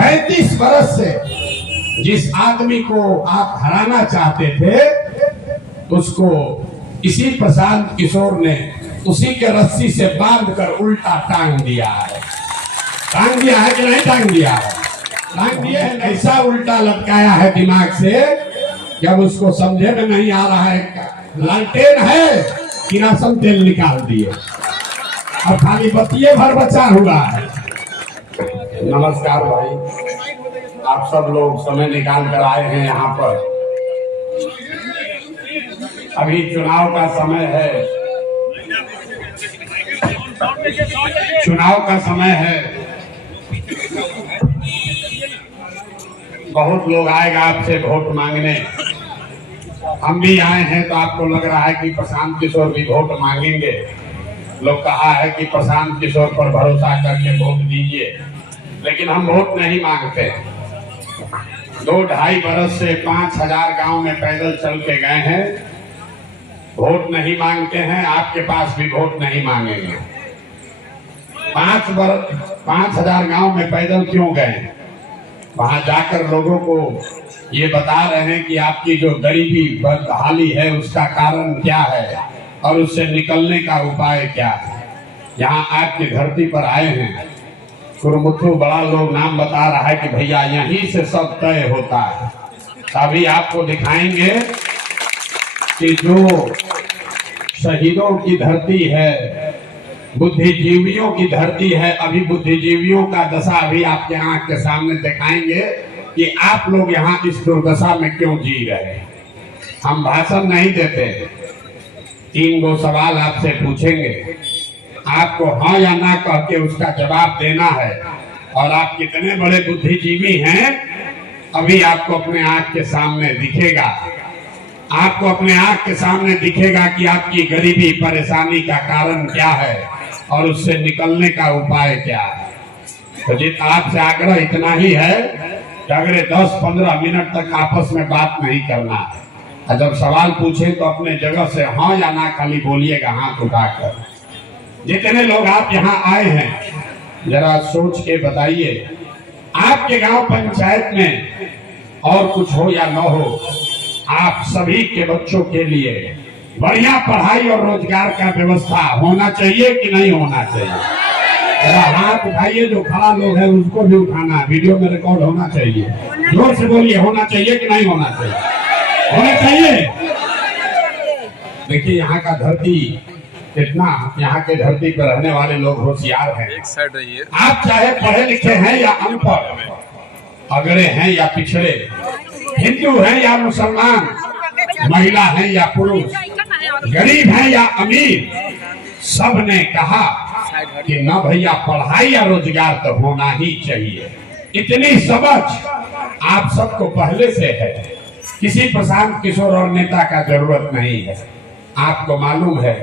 35 बरस से जिस आदमी को आप हराना चाहते थे उसको इसी प्रशांत किशोर ने उसी के रस्सी से बांधकर उल्टा टांग दिया है। टांग दिया है कि नहीं टांग दिया है? टांग दिया है। ऐसा उल्टा लटकाया है दिमाग से कि अब उसको समझे में नहीं आ रहा है लालटेन है किरासन तेल निकाल दिए और खाली बत्तिये भर बचा हुआ है। नमस्कार भाई, आप सब लोग समय निकाल कर आए हैं यहाँ पर। अभी चुनाव का समय है, चुनाव का समय है। बहुत लोग आएगा आपसे वोट मांगने। हम भी आए हैं तो आपको लग रहा है कि प्रशांत किशोर भी वोट मांगेंगे। लोग कहा है कि प्रशांत किशोर पर भरोसा करके वोट दीजिए, लेकिन हम वोट नहीं मांगते। 2-2.5 बरस से 5000 गांव में पैदल चल के गए हैं, वोट नहीं मांगते हैं। आपके पास भी वोट नहीं मांगेंगे। 5000 गांव में पैदल क्यों गए? वहां जाकर लोगों को ये बता रहे हैं कि आपकी जो गरीबी बदहाली है उसका कारण क्या है और उससे निकलने का उपाय क्या है। यहाँ आपकी धरती पर आए हैं। कुरमुथु बड़ा लोग नाम बता रहा है कि भैया यहीं से सब तय होता है। अभी आपको दिखाएंगे कि जो शहीदों की धरती है, बुद्धिजीवियों की धरती है, अभी बुद्धिजीवियों का दशा अभी आपके आंख के सामने दिखाएंगे कि आप लोग यहाँ इस दुर्दशा में क्यों जी रहे हैं। हम भाषण नहीं देते, 3 गो सवाल आपसे पूछेंगे, आपको हाँ या ना कह के उसका जवाब देना है। और आप कितने बड़े बुद्धिजीवी हैं अभी आपको अपने आंख के सामने दिखेगा। आपको अपने आंख के सामने दिखेगा कि आपकी गरीबी परेशानी का कारण क्या है और उससे निकलने का उपाय क्या है। तो जितना आपसे आग्रह इतना ही है कि अगले 10-15 मिनट तक आपस में बात नहीं करना है। और जब सवाल पूछे तो अपने जगह से हाँ या ना खाली बोलिएगा हाथ उठाकर। जितने लोग आप यहाँ आए हैं जरा सोच के बताइए, आपके गांव पंचायत में और कुछ हो या न हो, आप सभी के बच्चों के लिए बढ़िया पढ़ाई और रोजगार का व्यवस्था होना चाहिए कि नहीं होना चाहिए? जरा हाथ उठाइए। जो खड़ा लोग है उसको भी उठाना है, वीडियो में रिकॉर्ड होना चाहिए। जोर से बोलिए, होना चाहिए कि नहीं होना चाहिए? होना चाहिए। देखिए यहाँ का धरती कितना, यहाँ के धरती पर रहने वाले लोग होशियार हैं। एक साइड रहिए। आप चाहे पढ़े लिखे हैं या अनपढ़, अगड़े हैं या पिछड़े, हिंदू हैं या मुसलमान, महिला हैं या पुरुष, गरीब हैं या अमीर, सब ने कहा कि न भैया पढ़ाई या रोजगार तो होना ही चाहिए। इतनी समझ आप सबको पहले से है। किसी प्रशांत किशोर और नेता का जरूरत नहीं है। आपको मालूम है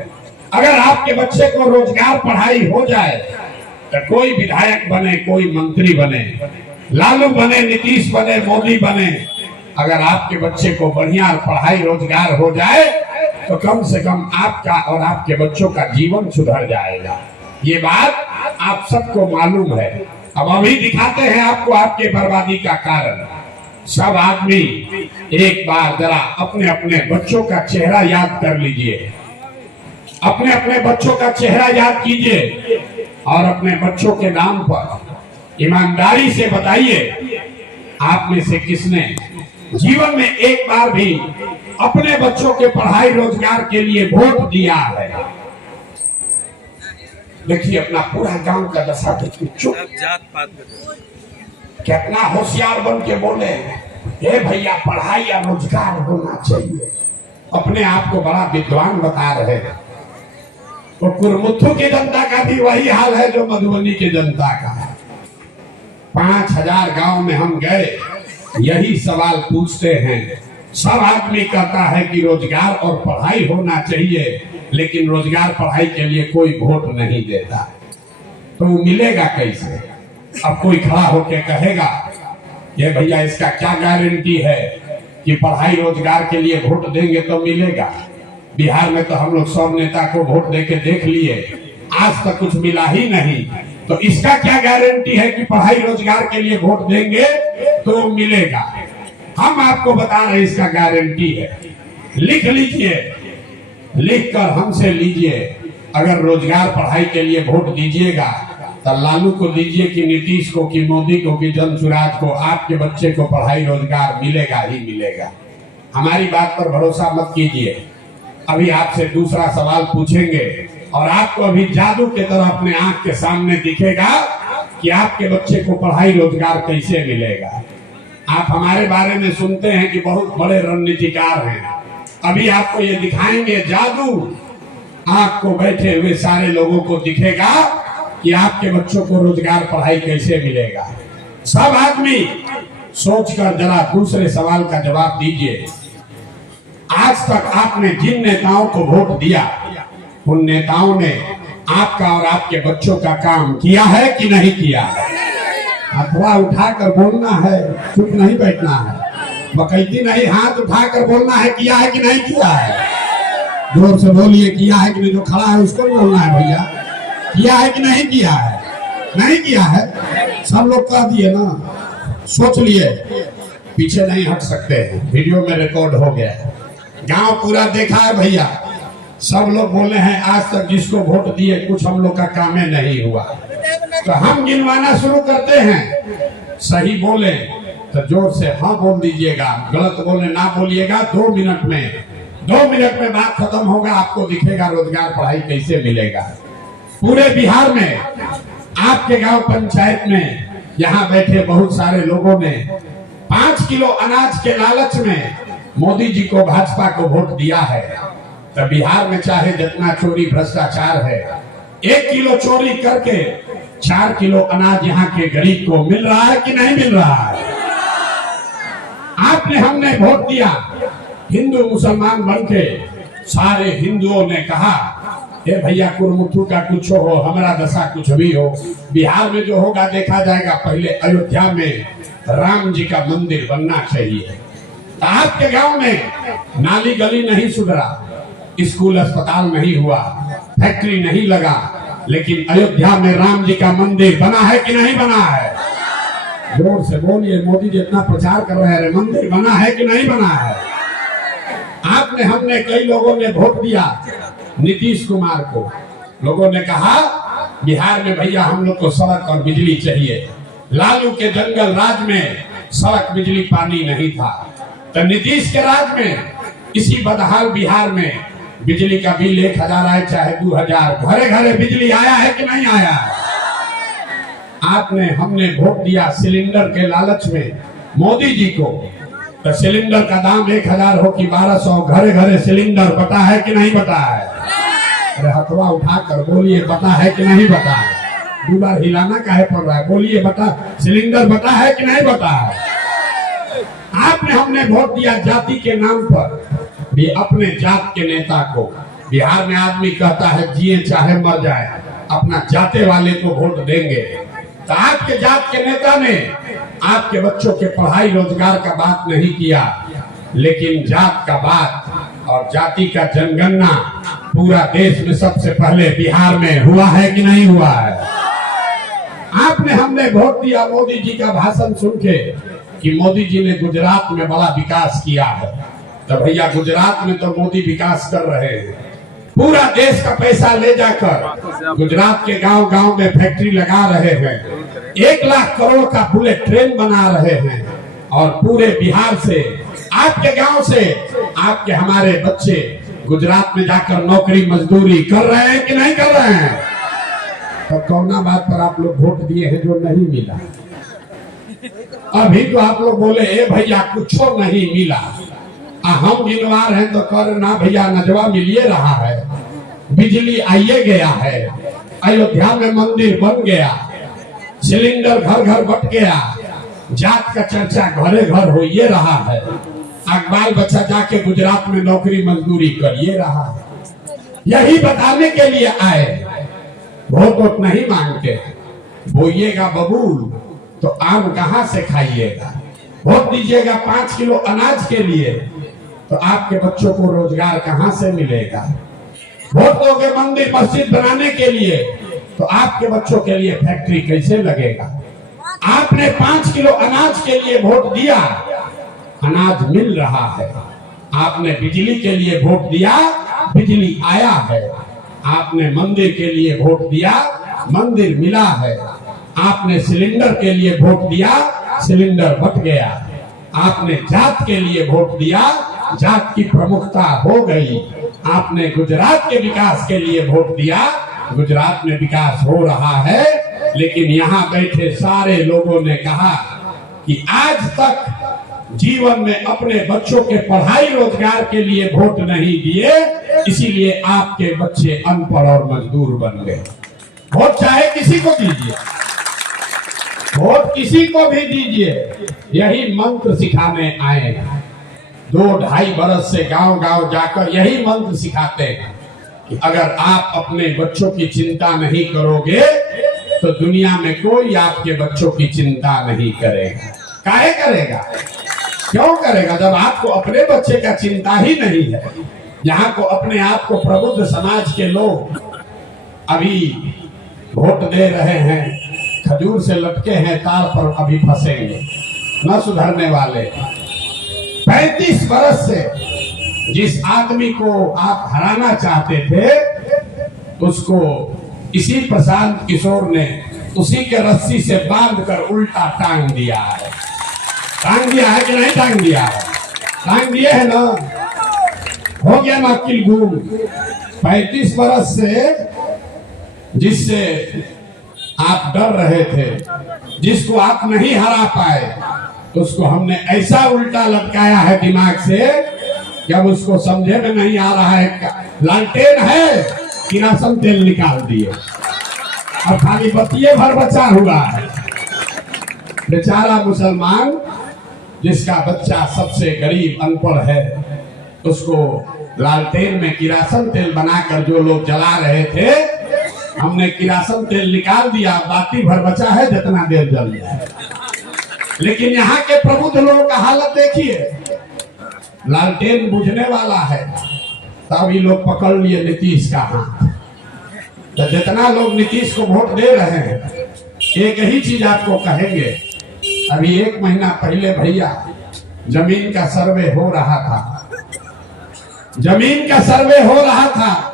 अगर आपके बच्चे को रोजगार पढ़ाई हो जाए तो कोई विधायक बने, कोई मंत्री बने, लालू बने, नीतीश बने, मोदी बने, अगर आपके बच्चे को बढ़िया पढ़ाई रोजगार हो जाए तो कम से कम आपका और आपके बच्चों का जीवन सुधर जाएगा। ये बात आप सबको मालूम है। अब अभी दिखाते हैं आपको आपके बर्बादी का कारण। सब आदमी एक बार जरा अपने अपने बच्चों का चेहरा याद कर लीजिए, अपने अपने बच्चों का चेहरा याद कीजिए और अपने बच्चों के नाम पर ईमानदारी से बताइए आप में से किसने जीवन में एक बार भी अपने बच्चों के पढ़ाई रोजगार के लिए वोट दिया है। देखिए अपना पूरा गांव का दशा देखिए, चुप कितना होशियार बन के बोले हे भैया पढ़ाई या रोजगार होना चाहिए। अपने आप को बड़ा विद्वान बता रहे हैं। तो कुरमुथु की जनता का भी वही हाल है जो मधुबनी की जनता का है। 5000 गांव में हम गए, यही सवाल पूछते हैं। सब आदमी कहता है कि रोजगार और पढ़ाई होना चाहिए, लेकिन रोजगार पढ़ाई के लिए कोई वोट नहीं देता। तो वो मिलेगा कैसे? अब कोई खड़ा होके कहेगा ये भैया इसका क्या गारंटी है कि पढ़ाई रोजगार के लिए वोट देंगे तो मिलेगा? बिहार में तो हम लोग सब नेता को वोट देके देख लिए, आज तक कुछ मिला ही नहीं। तो इसका क्या गारंटी है कि पढ़ाई रोजगार के लिए वोट देंगे तो मिलेगा? हम आपको बता रहे इसका गारंटी है। लिख लीजिए, लिख कर हमसे लीजिए। अगर रोजगार पढ़ाई के लिए वोट दीजिएगा तो लालू को दीजिए कि नीतीश को कि मोदी को कि जनसुराज को, आपके बच्चे को पढ़ाई रोजगार मिलेगा ही मिलेगा। हमारी बात पर भरोसा मत कीजिए। अभी आपसे दूसरा सवाल पूछेंगे और आपको अभी जादू की तरह अपने आंख के सामने दिखेगा कि आपके बच्चे को पढ़ाई रोजगार कैसे मिलेगा। आप हमारे बारे में सुनते हैं कि बहुत बड़े रणनीतिकार हैं। अभी आपको ये दिखाएंगे जादू, आंख को बैठे हुए सारे लोगों को दिखेगा कि आपके बच्चों को रोजगार पढ़ाई कैसे मिलेगा। सब आदमी सोचकर जरा दूसरे सवाल का जवाब दीजिए। आज तक आपने जिन नेताओं को वोट दिया, उन नेताओं ने आपका और आपके बच्चों का काम किया है कि नहीं किया? अथवा उठाकर बोलना है, चुप नहीं बैठना है, बकैती नहीं, हाथ उठाकर बोलना है किया है कि नहीं किया है। जोर से बोलिए, किया है कि नहीं। जो खड़ा है उसको बोलना है भैया, किया है कि नहीं किया है। नहीं किया है, सब लोग कह दिए ना, सोच लिए, पीछे नहीं हट सकते हैं। वीडियो में रिकॉर्ड हो गया है, गांव पूरा देखा है भैया। सब लोग बोले हैं आज तक जिसको वोट दिए कुछ हम लोग का काम नहीं हुआ। तो हम गिनवाना शुरू करते हैं। सही बोले तो जोर से हाँ बोल दीजिएगा, गलत बोले ना बोलिएगा। 2 मिनट में बात खत्म होगा। आपको दिखेगा रोजगार पढ़ाई कैसे मिलेगा। पूरे बिहार में आपके गांव पंचायत में यहाँ बैठे बहुत सारे लोगों ने 5 किलो अनाज के लालच में मोदी जी को, भाजपा को वोट दिया है। तो बिहार में चाहे जितना चोरी भ्रष्टाचार है, 1 किलो चोरी करके 4 किलो अनाज यहाँ के गरीब को मिल रहा है कि नहीं मिल रहा है? आपने, हमने वोट दिया, हिंदू मुसलमान बनके सारे हिंदुओं ने कहा हे भैया कुरमुथु का कुछ हो, हमारा दशा कुछ भी हो, बिहार में जो होगा देखा जाएगा। पहले अयोध्या में राम जी का मंदिर बनना चाहिए। आपके गांव में नाली गली नहीं सुधरा, स्कूल अस्पताल नहीं हुआ, फैक्ट्री नहीं लगा, लेकिन अयोध्या में राम जी का मंदिर बना है कि नहीं बना है? जोर से बोलिए, मोदी जी इतना प्रचार कर रहे हैं, मंदिर बना है कि नहीं बना है? आपने, हमने, कई लोगों ने वोट दिया नीतीश कुमार को। लोगों ने कहा बिहार में भैया हम लोग को सड़क और बिजली चाहिए। लालू के जंगल राज में सड़क बिजली पानी नहीं था, तो नीतीश के राज में इसी बदहाल बिहार में बिजली का बिल 1000 आए चाहे 2000, घरे घरे बिजली आया है कि नहीं आया है? आपने, हमने वोट दिया सिलेंडर के लालच में मोदी जी को। तो सिलेंडर का दाम 1000 हो कि 1200, घरे घरे सिलेंडर बटा है कि नहीं बटा है? अरे हथवा उठाकर बोलिए, बटा है कि नहीं बटा है? 2 बार हिलाना काहे पड़ रहा है? बोलिए, बटा, सिलेंडर बटा है कि नहीं बटा है? आपने, हमने वोट दिया जाति के नाम पर भी अपने जात के नेता को। बिहार में आदमी कहता है जिए चाहे मर जाए, अपना जाते वाले को वोट देंगे। तो आपके जात के नेता ने आपके बच्चों के पढ़ाई रोजगार का बात नहीं किया, लेकिन जात का बात और जाति का जनगणना पूरा देश में सबसे पहले बिहार में हुआ है कि नहीं हुआ है? आपने, हमने वोट दिया मोदी जी का भाषण सुन के कि मोदी जी ने गुजरात में बड़ा विकास किया है। तो भैया गुजरात में तो मोदी विकास कर रहे हैं, पूरा देश का पैसा ले जाकर गुजरात के गांव गांव में फैक्ट्री लगा रहे हैं, 1 लाख करोड़ का बुलेट ट्रेन बना रहे हैं, और पूरे बिहार से, आपके गांव से आपके हमारे बच्चे गुजरात में जाकर नौकरी मजदूरी कर रहे हैं कि नहीं कर रहे हैं? तो कौना बात पर आप लोग वोट दिए हैं जो नहीं मिला? अभी तो आप लोग बोले ए भैया कुछ नहीं मिला। हम गिनवार हैं तो कर ना भैया, नजवा मिलिए रहा है, बिजली आइए गया है, अयोध्या में मंदिर बन गया, सिलेंडर घर घर बट गया, जात का चर्चा घरे घर हो ये रहा है, अखबार बच्चा जाके गुजरात में नौकरी मजदूरी करिए रहा है। यही बताने के लिए आए, वोट नहीं मांगते। बोइएगा बबूल तो आम कहाँ से खाइएगा? वोट दीजिएगा 5 किलो अनाज के लिए तो आपके बच्चों को रोजगार कहाँ से मिलेगा? वोट दोगे मंदिर मस्जिद बनाने के लिए तो आपके बच्चों के लिए फैक्ट्री कैसे लगेगा? आपने 5 किलो अनाज के लिए वोट दिया, अनाज मिल रहा है। आपने बिजली के लिए वोट दिया, बिजली आया है। आपने मंदिर के लिए वोट दिया, मंदिर मिला है। आपने सिलेंडर के लिए वोट दिया, सिलेंडर बट गया। आपने जात के लिए वोट दिया, जात की प्रमुखता हो गई। आपने गुजरात के विकास के लिए वोट दिया, गुजरात में विकास हो रहा है। लेकिन यहाँ बैठे सारे लोगों ने कहा कि आज तक जीवन में अपने बच्चों के पढ़ाई रोजगार के लिए वोट नहीं दिए, इसीलिए आपके बच्चे अनपढ़ और मजदूर बन गए। वोट चाहे किसी को दीजिए, वोट किसी को भी दीजिए, यही मंत्र सिखाने आए हैं। 2-2.5 बरस से गांव गांव जाकर यही मंत्र सिखाते हैं कि अगर आप अपने बच्चों की चिंता नहीं करोगे तो दुनिया में कोई आपके बच्चों की चिंता नहीं करेगा। काहे करेगा? क्यों करेगा? जब आपको अपने बच्चे का चिंता ही नहीं है। यहाँ को अपने आप को प्रबुद्ध समाज के लोग अभी वोट दे रहे हैं, खजूर से लटके हैं, तार पर अभी फंसेंगे, न सुधरने वाले। 35 बरस से जिस आदमी को आप हराना चाहते थे, उसको इसी प्रशांत किशोर ने उसी के रस्सी से बांधकर उल्टा टांग दिया है। टांग दिया है कि नहीं टांग दिया है? टांग दिए है ना। हो गया ना अकिल गुम। 35 बरस से जिससे आप डर रहे थे, जिसको आप नहीं हरा पाए, उसको हमने ऐसा उल्टा लटकाया है दिमाग से कि अब उसको समझे में नहीं आ रहा है। लालटेन है, किरासन तेल निकाल दिए और खाली बतिये भर बचा हुआ है। बेचारा मुसलमान जिसका बच्चा सबसे गरीब अनपढ़ है, उसको लालटेन में किरासन तेल बनाकर जो लोग जला रहे थे, हमने किरासन तेल निकाल दिया, बाती भर बचा है, जितना देर जल जाए। लेकिन यहाँ के प्रबुद्ध लोगों का हालत देखिए, लालटेन बुझने वाला है, तभी लोग पकड़ लिए नीतीश का हाथ। तो जितना लोग नीतीश को वोट दे रहे हैं, एक ही चीज आपको कहेंगे। अभी 1 महीना पहले भैया जमीन का सर्वे हो रहा था, जमीन का सर्वे हो रहा था।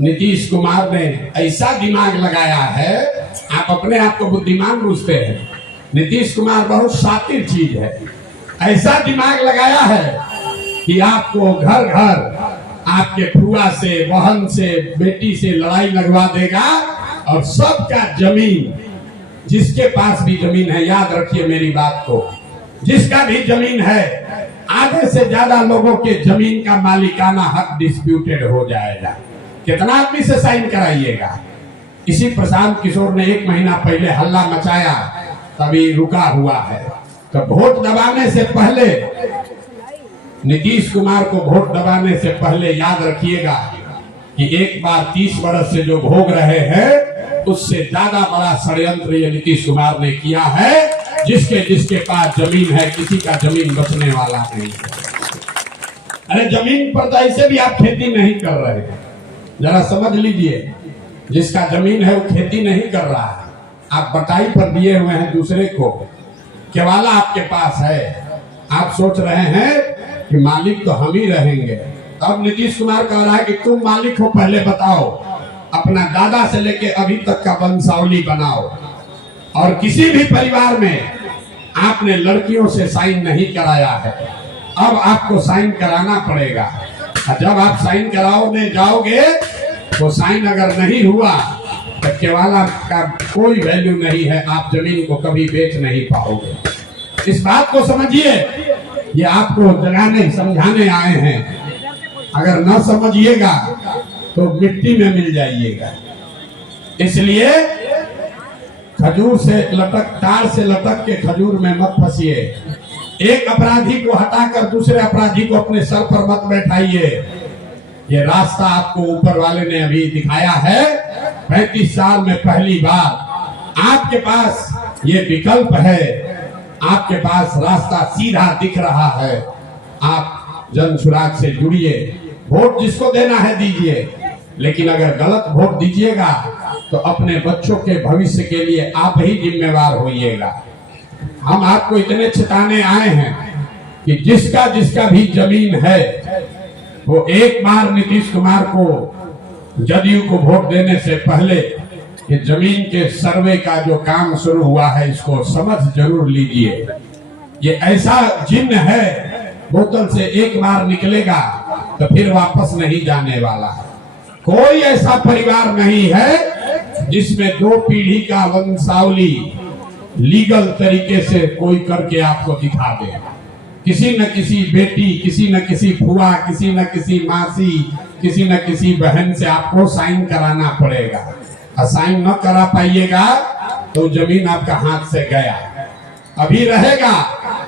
नीतीश कुमार ने ऐसा दिमाग लगाया है, आप अपने आप को बुद्धिमान पूछते हैं, नीतीश कुमार बहुत शातिर चीज है। ऐसा दिमाग लगाया है कि आपको घर घर आपके फुआ से, बहन से, बेटी से लड़ाई लगवा देगा और सबका जमीन, जिसके पास भी जमीन है, याद रखिए मेरी बात को, जिसका भी जमीन है, आधे से ज्यादा लोगों के जमीन का मालिकाना हक डिस्प्यूटेड हो जाएगा। कितना आदमी से साइन कराइएगा? इसी प्रशांत किशोर ने 1 महीना पहले हल्ला मचाया, तभी रुका हुआ है। तो वोट दबाने से पहले, नीतीश कुमार को वोट दबाने से पहले याद रखिएगा कि एक बार 30 बरस से जो भोग रहे हैं, उससे ज्यादा बड़ा षड्यंत्र ये नीतीश कुमार ने किया है। जिसके पास जमीन है, किसी का जमीन बचने वाला नहीं है। अरे जमीन पर तो ऐसे भी आप खेती नहीं कर रहे हैं, जरा समझ लीजिए। जिसका जमीन है वो खेती नहीं कर रहा है, आप बटाई पर दिए हुए हैं दूसरे को। केवाला आपके पास है, आप सोच रहे हैं कि मालिक तो हम ही रहेंगे। अब नीतीश कुमार कह रहा है कि तुम मालिक हो, पहले बताओ, अपना दादा से लेके अभी तक का वंशावली बनाओ। और किसी भी परिवार में आपने लड़कियों से साइन नहीं कराया है, अब आपको साइन कराना पड़ेगा। और जब आप साइन कराओगे जाओगे, वो साइन अगर नहीं हुआ तो केवाला का कोई वैल्यू नहीं है, आप जमीन को कभी बेच नहीं पाओगे। इस बात को समझिए, ये आपको जगाने समझाने आए हैं। अगर न समझिएगा तो मिट्टी में मिल जाइएगा। इसलिए खजूर से लटक, तार से लटक के खजूर में मत फंसिए। एक अपराधी को हटाकर दूसरे अपराधी को अपने सर पर मत बैठाइए। ये रास्ता आपको ऊपर वाले ने अभी दिखाया है। 35 साल में पहली बार आपके पास ये विकल्प है, आपके पास रास्ता सीधा दिख रहा है। आप जन सुराग से जुड़िए, वोट जिसको देना है दीजिए। लेकिन अगर गलत वोट दीजिएगा तो अपने बच्चों के भविष्य के लिए आप ही जिम्मेवार होइएगा। हम आपको इतने चेताने आए हैं कि जिसका भी जमीन है वो एक बार नीतीश कुमार को, जदयू को वोट देने से पहले ये जमीन के सर्वे का जो काम शुरू हुआ है इसको समझ जरूर लीजिए। ये ऐसा जिन्न है, बोतल से एक बार निकलेगा तो फिर वापस नहीं जाने वाला। कोई ऐसा परिवार नहीं है जिसमें 2 पीढ़ी का वंशावली लीगल तरीके से कोई करके आपको दिखा दे। किसी न किसी बेटी, किसी न किसी फुआ, किसी न किसी मासी, किसी न किसी बहन से आपको साइन कराना पड़ेगा। और साइन न करा पाइएगा तो जमीन आपका हाथ से गया। अभी रहेगा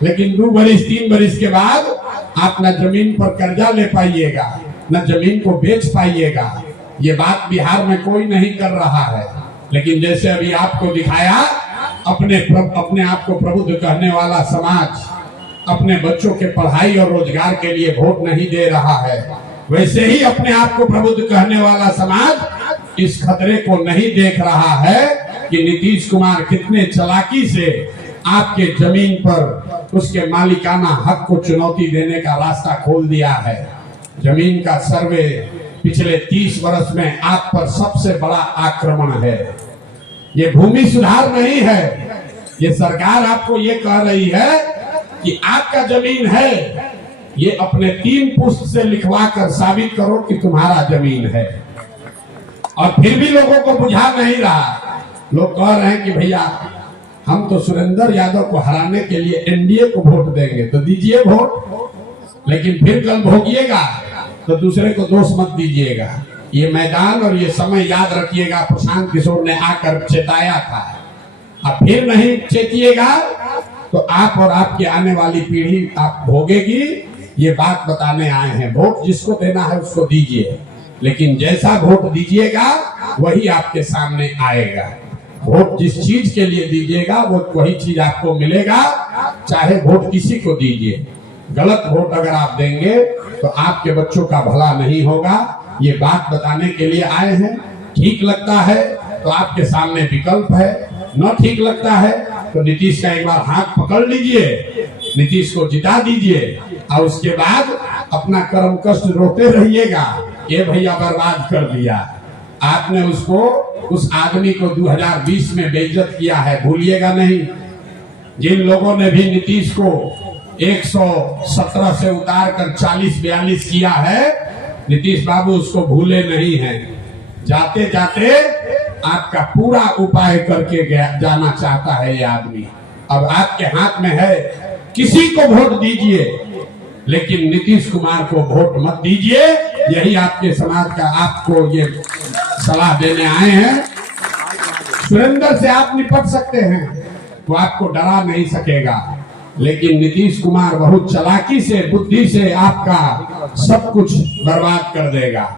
लेकिन 2 बरिस 3 बरिस के बाद आप न जमीन पर कर्जा ले पाइएगा, न जमीन को बेच पाइएगा। ये बात बिहार में कोई नहीं कर रहा है, लेकिन जैसे अभी आपको दिखाया, अपने आप को प्रबुद्ध कहने वाला समाज अपने बच्चों के पढ़ाई और रोजगार के लिए वोट नहीं दे रहा है, वैसे ही अपने आप को प्रबुद्ध कहने वाला समाज इस खतरे को नहीं देख रहा है कि नीतीश कुमार कितने चालाकी से आपके जमीन पर उसके मालिकाना हक को चुनौती देने का रास्ता खोल दिया है। जमीन का सर्वे पिछले 30 वर्ष में आप पर सबसे बड़ा आक्रमण है। ये भूमि सुधार नहीं है, ये सरकार आपको ये कह रही है कि आपका जमीन है, ये अपने 3 पुस्त से लिखवा कर साबित करो कि तुम्हारा जमीन है। और फिर भी लोगों को बुझा नहीं रहा। लोग कह रहे हैं कि भैया हम तो सुरेंद्र यादव को हराने के लिए एनडीए को वोट देंगे, तो दीजिए वोट, लेकिन फिर कल भोगिएगा तो दूसरे को दोष मत दीजिएगा। ये मैदान और ये समय याद रखिएगा, प्रशांत किशोर ने आकर चेताया था। अब फिर नहीं चेतिएगा तो आप और आपकी आने वाली पीढ़ी आप भोगेगी। ये बात बताने आए हैं। वोट जिसको देना है उसको दीजिए, लेकिन जैसा वोट दीजिएगा वही आपके सामने आएगा। वोट जिस चीज के लिए दीजिएगा वो वही चीज आपको मिलेगा, चाहे वोट किसी को दीजिए। गलत वोट अगर आप देंगे तो आपके बच्चों का भला नहीं होगा। ये बात बताने के लिए आए हैं। ठीक लगता है तो आपके सामने विकल्प है, न ठीक लगता है तो नीतीश का एक बार हाथ पकड़ लीजिए, नीतीश को जिता दीजिए और उसके बाद अपना कर्म कष्ट रोते रहिएगा। ये भैया बर्बाद कर दिया आपने, उसको, उस आदमी को 2020 में बेइज्जत किया है, भूलिएगा नहीं। जिन लोगों ने भी नीतीश को 117 से उतार कर 40-42 किया है, नीतीश बाबू उसको भूले नहीं हैं। जाते जाते आपका पूरा उपाय करके जाना चाहता है ये आदमी। अब आपके हाथ में है, किसी को वोट दीजिए, लेकिन नीतीश कुमार को वोट मत दीजिए। यही आपके समाज का आपको ये सलाह देने आए हैं। सुरेंद्र से आप निपट सकते हैं, वो आपको डरा नहीं सकेगा, लेकिन नीतीश कुमार बहुत चालाकी से, बुद्धि से आपका सब कुछ बर्बाद कर देगा।